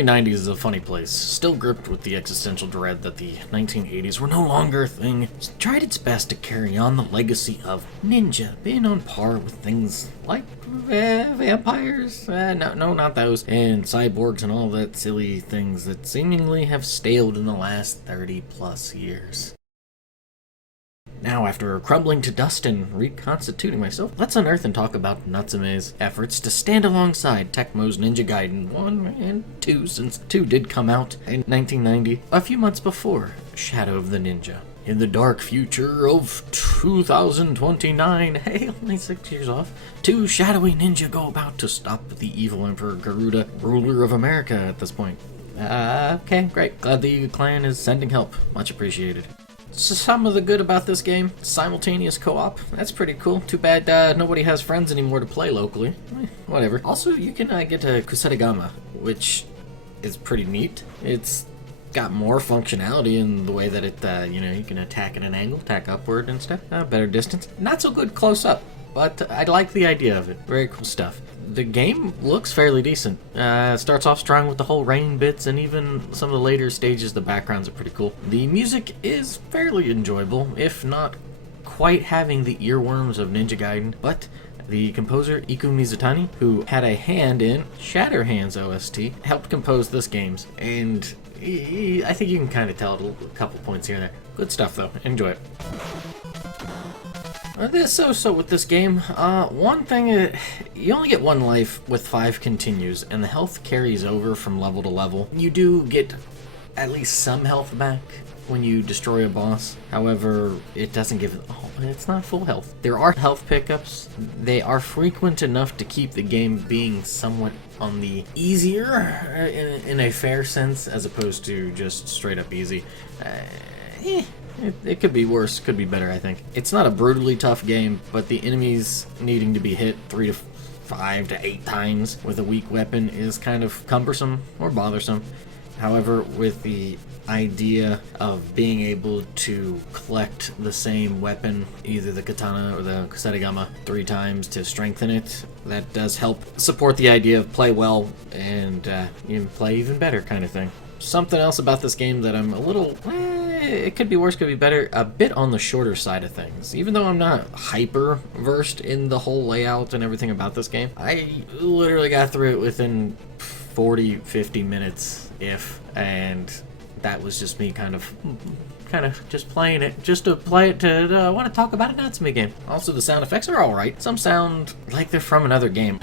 early 90s is a funny place, still gripped with the existential dread that the 1980s were no longer a thing. It tried its best to carry on the legacy of Ninja, being on par with things like vampires, no, not those, and cyborgs and all that silly things that seemingly have staled in the last 30 plus years. Now, after crumbling to dust and reconstituting myself, let's unearth and talk about Natsume's efforts to stand alongside Tecmo's Ninja Gaiden 1 and 2, since 2 did come out in 1990, a few months before Shadow of the Ninja. In the dark future of 2029, hey, only 6 years off, 2 shadowy ninja go about to stop the evil Emperor Garuda, ruler of America at this point. Okay, great. Glad the clan is sending help. Much appreciated. Some of the good about this game, simultaneous co-op, that's pretty cool. Too bad nobody has friends anymore to play locally. Whatever. Also, you can get a Kusetagama, which is pretty neat. It's got more functionality in the way that it, you can attack at an angle, attack upward and stuff. Better distance. Not so good close up, but I like the idea of it. Very cool stuff. The game looks fairly decent. Starts off strong with the whole rain bits, and even some of the later stages, the backgrounds are pretty cool. The music is fairly enjoyable, if not quite having the earworms of Ninja Gaiden, but the composer Iku Mizutani, who had a hand in Shatterhand's OST, helped compose this game, and I think you can kind of tell it a couple points here and there. Good stuff though, enjoy it. This so with this game, one thing, you only get one life with 5 continues, and the health carries over from level to level. You do get at least some health back when you destroy a boss. However, it doesn't give it, it's not full health. There are health pickups. They are frequent enough to keep the game being somewhat on the easier, in a fair sense, as opposed to just straight up easy. It could be worse, could be better, I think. It's not a brutally tough game, but the enemies needing to be hit 3 to 5 to 8 times with a weak weapon is kind of cumbersome or bothersome. However, with the idea of being able to collect the same weapon, either the katana or the kusetagama, 3 times to strengthen it, that does help support the idea of play well and play even better kind of thing. Something else about this game that I'm a little, it could be worse, could be better, a bit on the shorter side of things. Even though I'm not hyper versed in the whole layout and everything about this game, I literally got through it within 40-50 minutes, and that was just me kind of just playing it, just to play it to want to talk about a Natsume game. Also, the sound effects are alright. Some sound like they're from another game.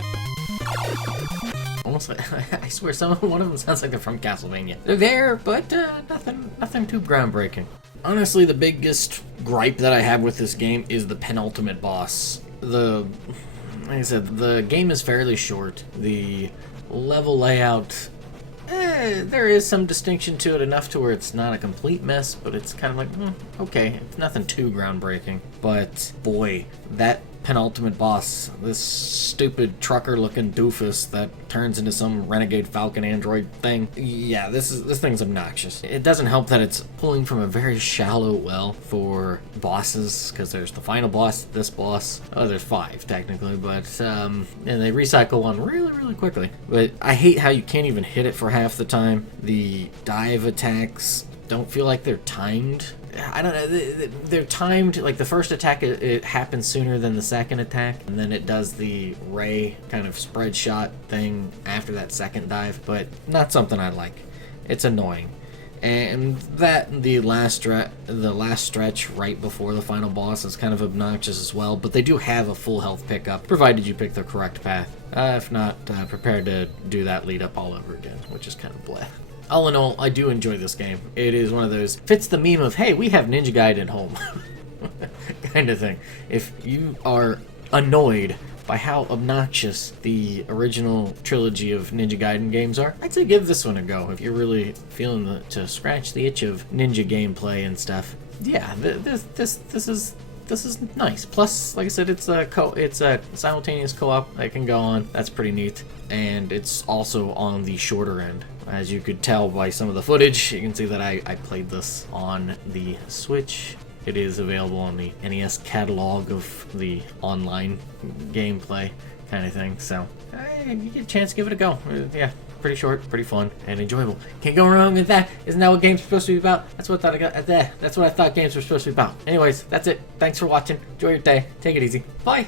Almost, I swear, one of them sounds like they're from Castlevania. They're there, but nothing too groundbreaking. Honestly, the biggest gripe that I have with this game is the penultimate boss. Like I said, the game is fairly short. The level layout, there is some distinction to it, enough to where it's not a complete mess, but it's kind of like, okay, it's nothing too groundbreaking. But boy, that penultimate boss, this stupid trucker-looking doofus that turns into some renegade falcon android thing. Yeah, this thing's obnoxious. It doesn't help that it's pulling from a very shallow well for bosses, because there's the final boss, this boss. Oh, there's 5 technically, but and they recycle one really quickly. But I hate how you can't even hit it for half the time. The dive attacks don't feel like they're timed. I don't know, they're timed, like the first attack, it happens sooner than the second attack, and then it does the ray kind of spread shot thing after that second dive, but not something I like. It's annoying. And that, the last stretch right before the final boss is kind of obnoxious as well, but they do have a full health pickup, provided you pick the correct path. If not, prepare to do that lead up all over again, which is kind of bleh. All in all, I do enjoy this game. It is one of those, fits the meme of, hey, we have Ninja Gaiden at home, kind of thing. If you are annoyed by how obnoxious the original trilogy of Ninja Gaiden games are, I'd say give this one a go. If you're really feeling to scratch the itch of ninja gameplay and stuff, yeah, this is nice. Plus, like I said, it's a simultaneous co-op that can go on. That's pretty neat, and it's also on the shorter end. As you could tell by some of the footage, you can see that I played this on the Switch. It is available on the NES catalog of the online gameplay kind of thing. So, you get a chance, give it a go. Yeah, pretty short, pretty fun, and enjoyable. Can't go wrong with that. Isn't that what games are supposed to be about? That's what I thought games were supposed to be about. Anyways, that's it. Thanks for watching. Enjoy your day. Take it easy. Bye.